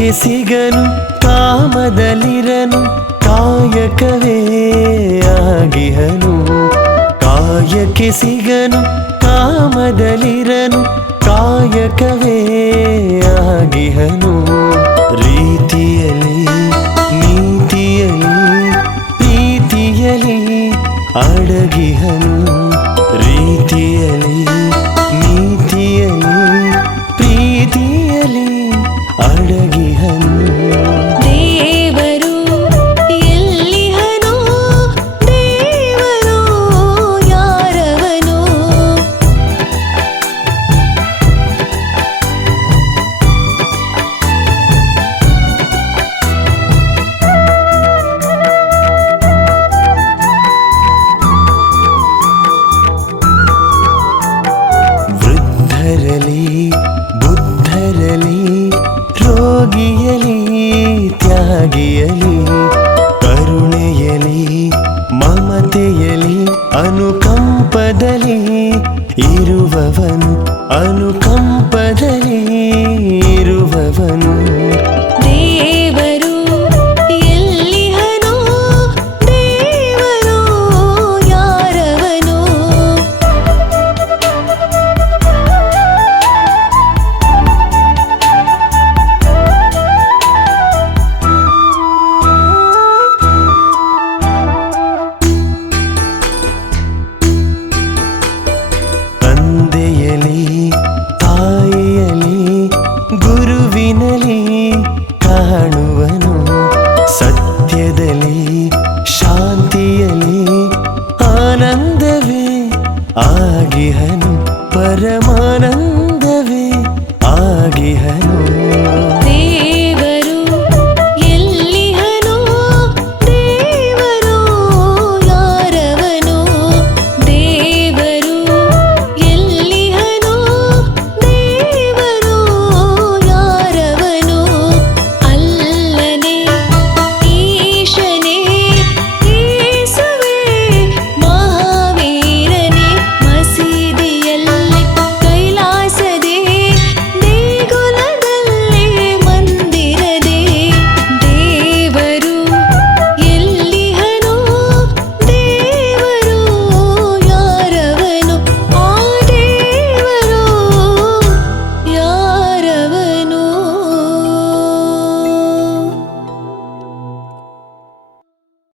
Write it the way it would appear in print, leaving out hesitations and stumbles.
ಕಾಯಕ್ಕೆ ಸಿಗನು ಕಾಮದಲಿರನು ಕಾಯಕವೇ ಆಗಿಹನು ಕಾಯಕ್ಕೆ ಸಿಗನು ಕಾಮದಲಿರನು ಕಾಯಕವೇ ಆಗಿಹನು ರೀತಿಯಲಿ ನೀತಿಯಲಿ ಪ್ರೀತಿಯಲಿ ಅಡಗಿಹನು ರೀತಿಯಲಿ ನೀತಿಯಲಿ ಪ್ರೀತಿಯಲಿ ಅಡಗಿಹನು ದೇವರು ಎಲ್ಲಿಹನು ದೇವರು ಯಾರವನು ವೃದ್ಧರಲಿ ಬುದ್ಧರಲಿ ರೋಗಿಯಲಿ ತ್ಯಾಗಿಯಲಿ ಕರುಣೆಯಲಿ ಮಮತೆಯಲಿ ಅನುಕಂಪದಲ್ಲಿ ಇರುವವನು ಅನುಕಂಪದಲ್ಲಿ ಇರುವವನು ದೇವರು ಎಲ್ಲಿಹನು ದೇವರು ಯಾರವನು ತಂದೆಯಲಿ ತಾಯಿಯಲಿ ಗುರುವಿನಲಿ ಕಾಣುವನು ಸತ್ಯದಲ್ಲಿ ಶಾಂತಿಯಲಿ ಆನಂದವೇ ಆಗಿಹನು ಪರಮಾನಂದವೇ ಆಗಿಹನು